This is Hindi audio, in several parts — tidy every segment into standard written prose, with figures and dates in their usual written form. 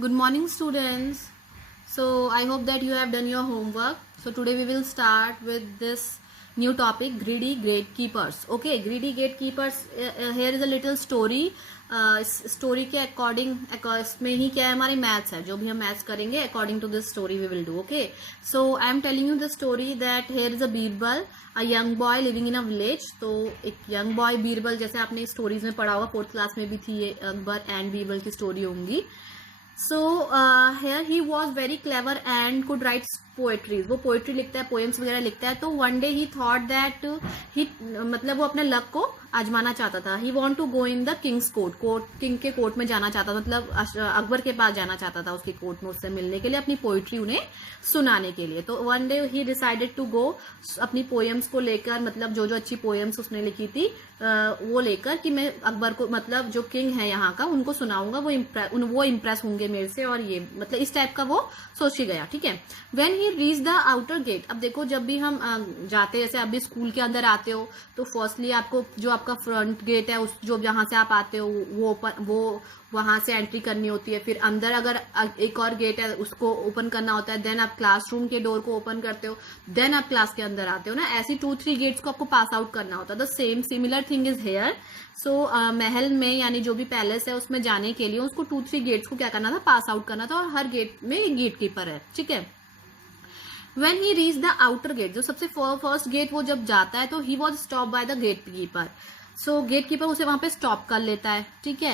Good morning, students. So, I hope that you have done your homework. So, today we will start with this new topic, greedy gatekeepers. Okay, greedy gatekeepers. Here is a little story. Story के अकॉर्डिंग इसमें ही क्या है, हमारे मैथ्स है, जो भी हम मैथ्स करेंगे according to this story we will do. Okay, so I am telling you the story that here is a Birbal, a young boy living in a village. तो एक यंग बॉय बीरबल, जैसे आपने स्टोरीज में पढ़ा होगा, 4th क्लास में भी थी ये अकबर एंड बीरबल की स्टोरी होंगी. So here he was very clever and could write poetry. वो पोएट्री लिखता है, पोएम्स वगैरह लिखता है. तो one day he thought that he, मतलब वो अपने लक को आजमाना चाहता था. He want to go in the king's court, king के कोर्ट में जाना चाहता था, मतलब अकबर के पास जाना चाहता था, उसके कोर्ट में उससे मिलने के लिए, अपनी पोएट्री उन्हें सुनाने के लिए. तो one day he decided to go, अपनी पोएम्स को लेकर, मतलब जो जो अच्छी पोएम्स उसने लिखी थी वो लेकर, कि मैं अकबर को, मतलब जो किंग है यहाँ का, उनको सुनाऊंगा, वो इम्प्रेस होंगे मेरे से, और ये मतलब इस टाइप का वो सोच के गया. ठीक है. When he reach the outer gate, अब देखो जब भी हम जाते हैं, जैसे अभी स्कूल के अंदर आते हो, तो फर्स्टली आपको जो आपका फ्रंट गेट है, उस जो जहां से आप आते हो वो वहां से एंट्री करनी होती है. फिर अंदर अगर एक और गेट है उसको ओपन करना होता है. देन आप क्लासरूम के डोर को ओपन करते हो, देन आप क्लास के अंदर आते हो ना. ऐसी 2-3 गेट्स को आपको पास आउट करना होता है. The same similar thing is here. So महल में, यानी जो भी पैलेस है उसमें जाने के लिए उसको 2-3 गेट्स को क्या करना था, पास आउट करना था, और हर गेट में एक गेट कीपर है. ठीक है. When he reached the outer gate, जो सबसे फर्स्ट गेट वो जब जाता है, तो he was stopped by the gatekeeper. So gatekeeper उसे वहां पे स्टॉप कर लेता है. ठीक है.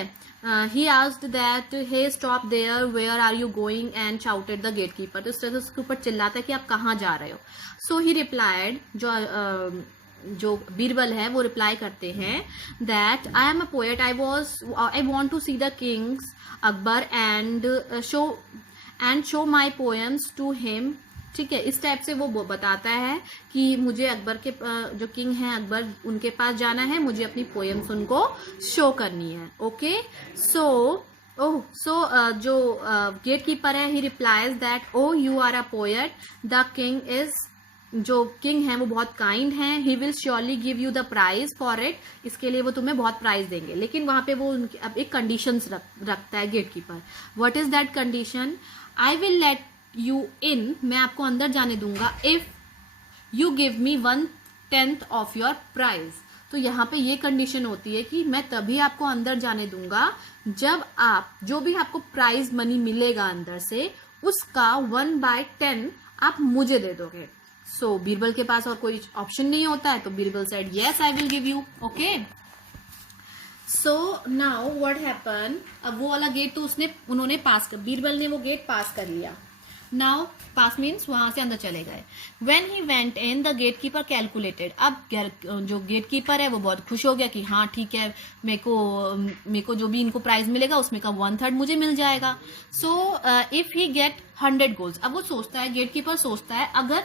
He asked that, hey, stop there, where are you going, and shouted the gatekeeper. तो इस तरह से उसके ऊपर चिल्लाता है कि आप कहाँ जा रहे हो. So he replied, जो बीरबल है वो रिप्लाई करते हैं that I am a poet, I want to see the king's Akbar and show my poems to him. ठीक है. इस टाइप से वो बताता है कि मुझे अकबर के जो किंग हैं अकबर, उनके पास जाना है, मुझे अपनी पोएम्स उनको शो करनी है. ओके. सो जो गेट कीपर है, he replies that, oh you are a poet, the king is, जो किंग है वो बहुत काइंड हैं, he will surely give you the prize for it. इसके लिए वो तुम्हें बहुत प्राइज देंगे. लेकिन वहां पे वो अब एक कंडीशंस रखता है gatekeeper. What is that condition? I will let you in, मैं आपको अंदर जाने दूंगा, if you give me 1/10 of your prize. तो यहाँ पे ये कंडीशन होती है कि मैं तभी आपको अंदर जाने दूंगा जब आप, जो भी आपको प्राइज मनी मिलेगा अंदर से, उसका 1/10 आप मुझे दे दोगे. सो बीरबल के पास और कोई ऑप्शन नहीं होता है, तो Birbal said yes I will give you. Okay. So now what happen, अब वो वाला गेट तो उन्होंने पास कर, बीरबल ने वो गेट पास कर लिया. नाउ पास मीन्स वहां से अंदर चले गए. When he went in, the gatekeeper calculated. अब जो गेट कीपर है वो बहुत खुश हो गया कि हाँ ठीक है, मेरे को जो भी इनको प्राइज मिलेगा उसमें का 1/3 मुझे मिल जाएगा. सो इफ ही गेट 100 गोल्ड्स, अब वो सोचता है, गेट कीपर सोचता है, अगर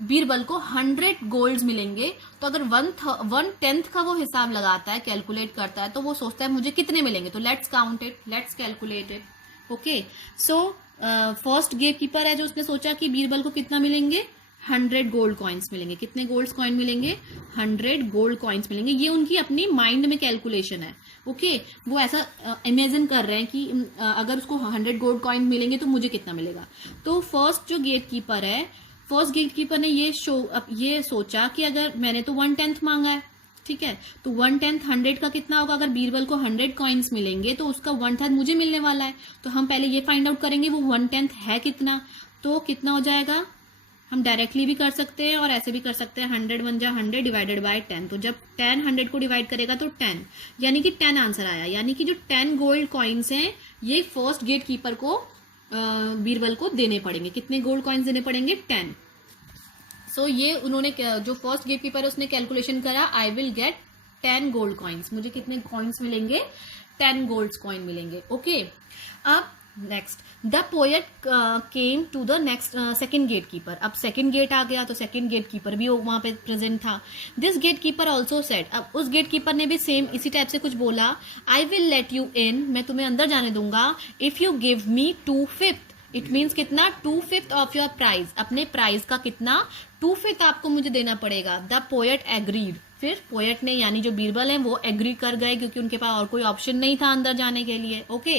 बीरबल को 100 गोल्ड्स मिलेंगे, तो अगर 1/10 का वो हिसाब लगाता है, कैलकुलेट करता है, तो वो सोचता है मुझे कितने मिलेंगे. तो let's count it, let's calculate it. Okay. So first gatekeeper है जो उसने सोचा कि बीरबल को कितना मिलेंगे, 100 गोल्ड कॉइन्स मिलेंगे. कितने गोल्ड कॉइन मिलेंगे? 100 गोल्ड कॉइन्स मिलेंगे. ये उनकी अपनी माइंड में कैलकुलेशन है. ओके. वो ऐसा इमेजिन कर रहे हैं कि अगर उसको 100 गोल्ड कॉइन मिलेंगे तो मुझे कितना मिलेगा. तो फर्स्ट जो गेट कीपर है, फर्स्ट गेट कीपर ने ये सोचा कि अगर मैंने तो 1/10 मांगा है, ठीक है, तो 1/10 100 का कितना होगा. अगर बीरबल को 100 कॉइन्स मिलेंगे तो उसका 1/10 मुझे मिलने वाला है. तो हम पहले ये फाइंड आउट करेंगे वो 1/10 है कितना. तो कितना हो जाएगा, हम डायरेक्टली भी कर सकते हैं और ऐसे भी कर सकते हैं. 100 1 जा 100 डिवाइडेड बाय 10. तो जब 10 100 को डिवाइड करेगा तो 10, यानी कि 10 आंसर आया. यानी कि जो 10 गोल्ड कॉइन्स हैं ये फर्स्ट गेट कीपर को, बीरबल को देने पड़ेंगे. कितने गोल्ड कॉइन्स देने पड़ेंगे? 10. सो ये उन्होंने, जो फर्स्ट गेट कीपर है उसने कैलकुलेशन करा, I will get 10 gold coins. मुझे कितने कॉइन्स मिलेंगे? 10 गोल्ड कॉइन मिलेंगे. ओके. अब next, the poet came to the next second gatekeeper. अब सेकेंड गेट आ गया, तो सेकेंड गेट कीपर भी वहां पे प्रेजेंट था. This gatekeeper also said, अब उस गेट कीपर ने भी सेम इसी टाइप से कुछ बोला, आई विल लेट यू इन, मैं तुम्हें अंदर जाने दूंगा, if you give me 2/5. It means कितना? 2/5 ऑफ योर प्राइज. अपने प्राइज का कितना? 2/5 आपको मुझे देना पड़ेगा. The poet agreed. फिर पोएट ने यानी जो बीरबल है वो एग्री कर गए क्योंकि उनके पास और कोई ऑप्शन नहीं था अंदर जाने के लिए। Okay,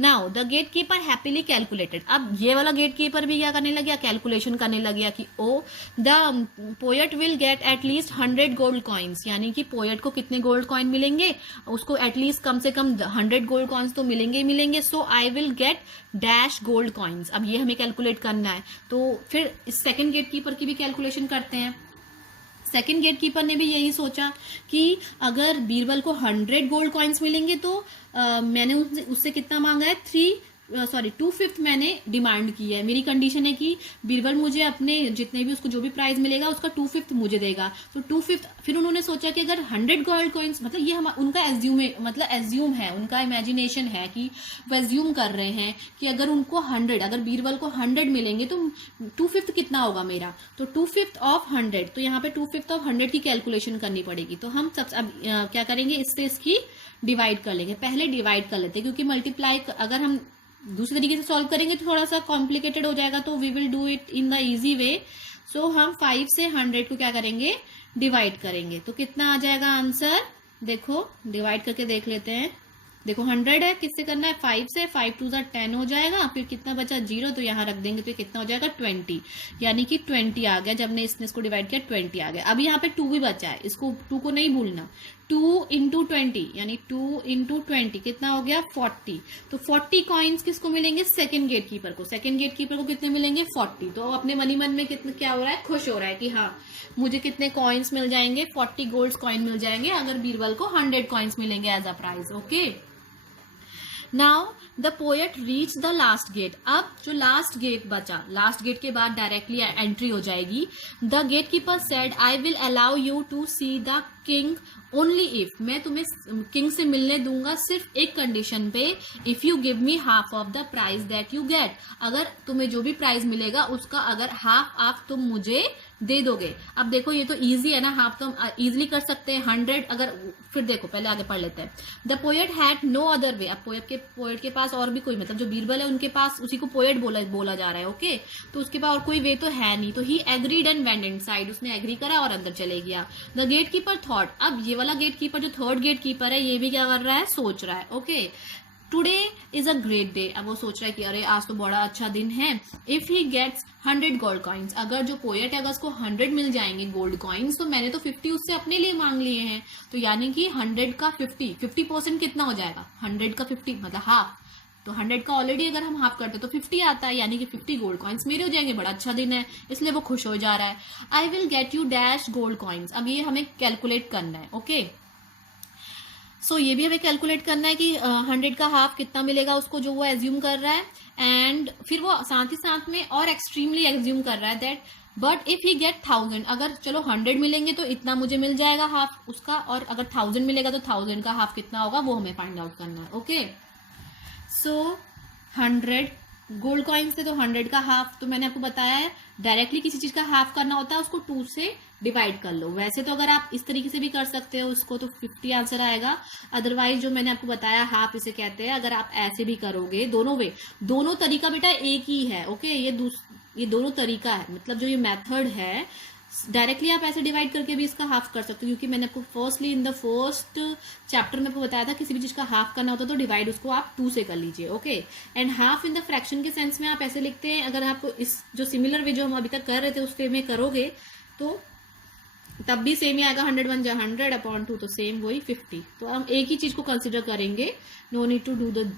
now the gatekeeper happily calculated. अब ये वाला गेट कीपर भी क्या करने लग गया, कैलकुलेशन करने लग गया कि oh the poet will get at least 100 gold coins, यानी कि पोएट को कितने गोल्ड कॉइन मिलेंगे, उसको एटलीस्ट कम से कम 100 गोल्ड कॉइन्स तो मिलेंगे ही मिलेंगे। So I will get dash gold coins. अब ये हमें कैलकुलेट करना है, तो फिर इस सेकेंड गेट कीपर की भी कैलकुलेशन करते हैं। सेकेंड गेट कीपर ने भी यही सोचा कि अगर बीरबल को 100 गोल्ड कॉइन्स मिलेंगे तो मैंने उससे कितना मांगा है, 2/5 मैंने डिमांड की है। मेरी कंडीशन है कि बीरबल मुझे अपने जितने भी उसको जो भी प्राइस मिलेगा उसका 2/5 मुझे देगा। तो 2/5 फिर उन्होंने सोचा कि अगर 100 गोल्ड कॉइन्स, मतलब ये उनका एज्यूम है, उनका इमेजिनेशन है कि वो एज्यूम कर रहे हैं कि अगर उनको 100, अगर बीरबल को 100 मिलेंगे तो 2/5 कितना होगा मेरा, तो 2/5 ऑफ 100, तो यहाँ पे 2/5 ऑफ 100 की कैलकुलेशन करनी पड़ेगी। तो हम सब अब क्या करेंगे, इससे इसकी डिवाइड कर लेंगे। पहले डिवाइड कर लेते हैं क्योंकि मल्टीप्लाई अगर हम दूसरे तरीके से सॉल्व करेंगे तो थोड़ा सा कॉम्प्लिकेटेड हो जाएगा, तो we will do it in the easy way. So हम 5 से 100 को क्या करेंगे, डिवाइड करेंगे। तो कितना आ जाएगा आंसर, देखो डिवाइड करके देख लेते हैं। देखो 100 है, किससे करना है, 5 से, 5 2 10 हो जाएगा, फिर कितना बचा 0, तो यहाँ रख देंगे तो कितना हो जाएगा 20, यानी कि 20 आ गया। जब ने इसको डिवाइड किया 20 आ गया। अब यहाँ पे 2 भी बचा है, इसको 2 को नहीं भूलना। 2 × 20 यानी 2 × 20 कितना हो गया 40। तो 40 कॉइन्स किसको मिलेंगे, सेकंड गेट कीपर को। सेकंड गेट कीपर को कितने मिलेंगे 40। तो अपने मन ही मन में कितना क्या हो रहा है, खुश हो रहा है कि हाँ मुझे कितने कॉइन्स मिल जाएंगे, 40 गोल्ड कॉइन मिल जाएंगे अगर बीरबल को 100 कॉइन्स मिलेंगे as a prize. Okay, now the poet reach the last gate. अब जो लास्ट गेट बचा, लास्ट गेट के बाद डायरेक्टली एंट्री हो जाएगी। The gatekeeper said I will allow you to see the king only if, मैं तुम्हें किंग से मिलने दूंगा सिर्फ एक कंडीशन पे, if you give me half of the prize that you get, अगर तुम्हें जो भी प्राइज मिलेगा उसका अगर हाफ तुम मुझे दे दोगे। अब देखो ये तो इजी है ना, हाफ तो हम इजिली कर सकते हैं 100 अगर, फिर देखो पहले आगे पढ़ लेते हैं। The poet had no other way. अब पोएट के पास और भी कोई, मतलब जो बीरबल है उनके पास, उसी को पोएट बोला जा रहा है। ओके, तो उसके पास और कोई वे तो है नहीं, तो ही एग्रीड एंड वेंट इनसाइड, उसने एग्री करा और अंदर चले गया। द गेट कीपर थॉट, अब ये वाला गेट कीपर जो थर्ड गेट कीपर है ये भी क्या कर रहा है, सोच रहा है। Okay, today is a great day. अब वो सोच रहा है कि अरे आज तो बड़ा अच्छा दिन है। If he gets 100 gold coins, अगर जो पोएट है अगर उसको 100 मिल जाएंगे गोल्ड कॉइन्स, तो मैंने तो 50 उससे अपने लिए मांग लिए हैं, तो यानी कि 100 का 50% कितना हो जाएगा, 100 का 50 मतलब हाफ, तो 100 का ऑलरेडी अगर हम हाफ करते तो 50 आता है, यानी कि 50 गोल्ड कॉइन्स मेरे हो जाएंगे, बड़ा अच्छा दिन है, इसलिए वो खुश हो जा रहा है। आई will get you dash gold coins. अब ये हमें कैलकुलेट करना है। ओके, सो ये भी हमें कैलकुलेट करना है कि 100 का हाफ कितना मिलेगा उसको, जो वो एज्यूम कर रहा है। एंड फिर वो साथ ही साथ में और एक्सट्रीमली एज्यूम कर रहा है that but if he get 1000, अगर चलो 100 मिलेंगे तो इतना मुझे मिल जाएगा हाफ उसका, और अगर 1000 मिलेगा तो 1000 का हाफ कितना होगा वो हमें फाइंड आउट करना है। ओके, सो 100 गोल्ड कॉइन्स थे तो 100 का हाफ, तो मैंने आपको बताया है डायरेक्टली किसी चीज का हाफ करना होता है उसको 2 से डिवाइड कर लो। वैसे तो अगर आप इस तरीके से भी कर सकते हो उसको, तो 50 आंसर आएगा। अदरवाइज जो मैंने आपको बताया हाफ इसे कहते हैं, अगर आप ऐसे भी करोगे, दोनों तरीका बेटा एक ही है। ओके, ये दोनों तरीका है, मतलब जो ये मेथड है डायरेक्टली आप ऐसे डिवाइड करके भी इसका हाफ कर सकते हो, क्योंकि मैंने आपको firstly in the first chapter में आपको बताया था किसी भी चीज का हाफ करना होता तो डिवाइड उसको आप 2 से कर लीजिए। Okay, and half in the fraction के सेंस में आप ऐसे लिखते हैं, अगर आपको इस जो सिमिलर वे जो हम अभी तक कर रहे थे उस वे में करोगे तो तब भी सेम ही आएगा, 100 1 जा 100/2, तो सेम वही 50। तो हम एक ही चीज को कंसिडर करेंगे, no need to do the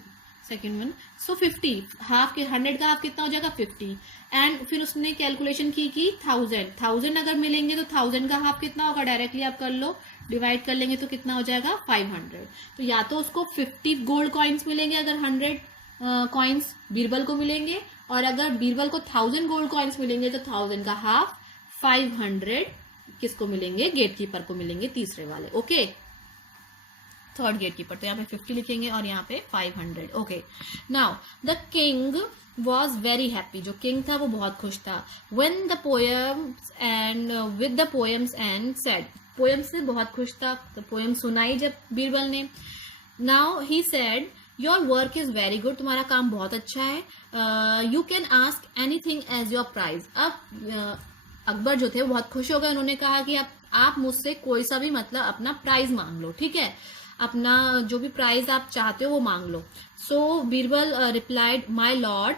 second one. So 50 half के 100 का हाफ कितना हो जाएगा 50। एंड फिर उसने कैलकुलेशन की कि 1000 अगर मिलेंगे तो 1000 का हाफ कितना होगा, डायरेक्टली आप कर लो, डिवाइड कर लेंगे तो कितना हो जाएगा 500। तो या तो उसको 50 गोल्ड कॉइन्स मिलेंगे अगर 100 कॉइन्स बीरबल को मिलेंगे, और अगर बीरबल को 1000 गोल्ड कॉइन्स मिलेंगे तो 1000 का हाफ 500 किसको मिलेंगे, गेट कीपर को मिलेंगे, तीसरे वाले। ओके, थर्ड गेट कीपर, तो यहाँ पे 50 लिखेंगे और यहाँ पे 500। Okay, now the king was very happy, जो किंग था वो बहुत खुश था। When the poems and with the poems and said, poem से बहुत खुश था, तो पोएम सुनाई जब बीरबल ने। Now he said your work is very good, तुम्हारा काम बहुत अच्छा है। You can ask anything as your prize. अब अकबर जो थे वो बहुत खुश हो गए, उन्होंने कहा कि आप आप मुझसे कोई सा भी मतलब अपना प्राइज मांग लो, ठीक है, अपना जो भी प्राइज आप चाहते हो वो मांग लो। सो बीरबल रिप्लाइड, माय लॉर्ड,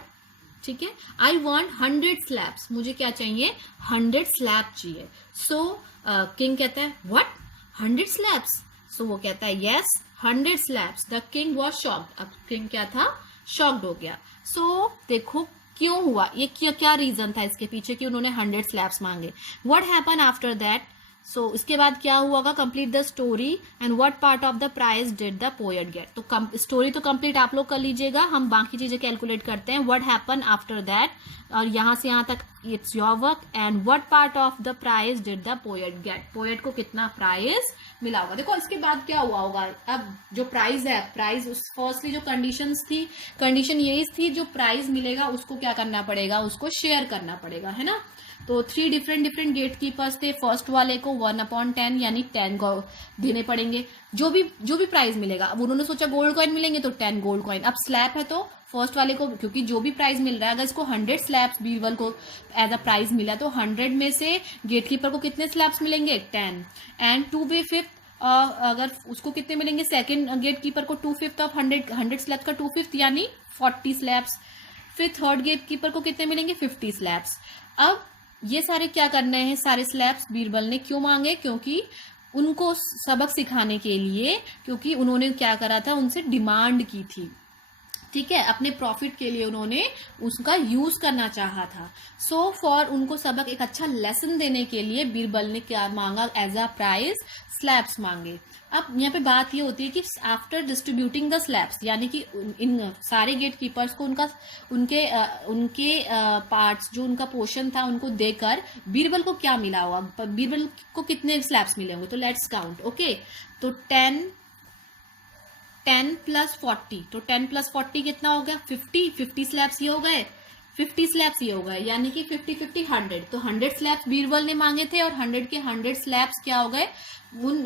ठीक है, आई वॉन्ट 100 स्लैब्स, मुझे क्या चाहिए, 100 स्लैब चाहिए। सो किंग कहता है, व्हाट, 100 स्लैब्स? सो वो कहता है, yes 100 slabs. The king was shocked, अब किंग क्या था, शॉक्ड हो गया। सो देखो क्यों हुआ, ये क्या रीजन था इसके पीछे कि उन्होंने 100 स्लैब्स मांगे। What happen after that, so इसके बाद क्या हुआ होगा, complete the story and what part of the prize did the poet get. तो स्टोरी तो कंप्लीट आप लोग कर लीजिएगा, हम बाकी चीजें कैलकुलेट करते हैं। व्हाट हैपन आफ्टर दैट, और यहां से यहां तक it's your work, and what part of the prize did the poet get, poet को कितना प्राइज मिला होगा। देखो इसके बाद क्या हुआ होगा, अब जो प्राइज है, प्राइज फर्स्टली जो कंडीशंस थी, कंडीशन यही थी जो प्राइज मिलेगा उसको क्या करना पड़ेगा, उसको शेयर करना पड़ेगा, है ना। तो 3 डिफरेंट गेट कीपर्स थे, फर्स्ट वाले को 1/10 यानी 10 देने पड़ेंगे, जो भी प्राइज मिलेगा। अब उन्होंने सोचा गोल्ड कॉइन मिलेंगे तो 10 गोल्ड कॉइन। अब स्लैब है तो फर्स्ट वाले को, क्योंकि जो भी प्राइज मिल रहा है, अगर इसको 100 स्लैब्स बीरबल को एज अ प्राइज मिला तो 100 में से गेट कीपर को कितने स्लैब्स मिलेंगे, 10, एंड 2/5 अगर उसको कितने मिलेंगे, सेकंड गेट कीपर को 2/5 ऑफ 100 स्लैब्स का 2/5 यानी 40 स्लैब्स। फिर थर्ड गेट कीपर को कितने मिलेंगे, 50 स्लैब्स। अब ये सारे क्या करने हैं, सारे स्लैब्स बीरबल ने क्यों मांगे, क्योंकि उनको सबक सिखाने के लिए, क्योंकि उन्होंने क्या करा था, उनसे डिमांड की थी, ठीक है, अपने प्रॉफिट के लिए उन्होंने उसका यूज करना चाहा था। सो फॉर उनको सबक, एक अच्छा लेसन देने के लिए बीरबल ने क्या मांगा, एज अ प्राइज स्लैब्स मांगे। अब यहाँ पे बात ये होती है कि आफ्टर डिस्ट्रीब्यूटिंग द स्लैब्स, यानी कि इन सारे गेट कीपर्स को उनके पार्ट्स, जो उनका पोर्शन था उनको देकर बीरबल को क्या मिला होगा, बीरबल को कितने स्लैब्स मिले होंगे, तो लेट्स काउंट। ओके, तो 10 प्लस 40, तो 10 प्लस 40 कितना हो गया, 50 स्लैब्स ये हो गए, 50 स्लैब्स ये हो गए, यानी कि 50 100, तो 100 स्लैब्स बीरबल ने मांगे थे और 100 के 100 स्लैब्स क्या हो गए, उन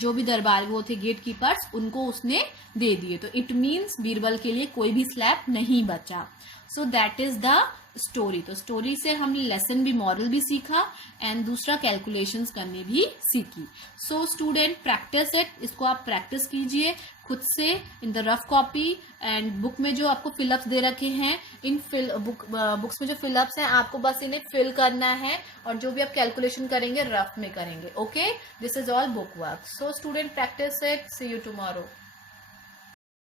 जो भी दरबार वो थे गेट कीपर्स, उनको उसने दे दिए। तो इट मीन्स बीरबल के लिए कोई भी स्लैब नहीं बचा। So that is the story. तो स्टोरी से हमने लेसन भी, मॉरल भी सीखा, एंड दूसरा कैलकुलेशंस करने भी सीखी। सो स्टूडेंट प्रैक्टिस इट, इसको आप प्रैक्टिस कीजिए खुद से in the rough copy, and book में जो आपको फिलअप्स दे रखे हैं, इन बुक्स में जो फिलअप्स हैं आपको बस इन्हें फिल करना है, और जो भी आप कैलकुलेशन करेंगे रफ में करेंगे। Okay, this is all book work. So student practice it, see you tomorrow.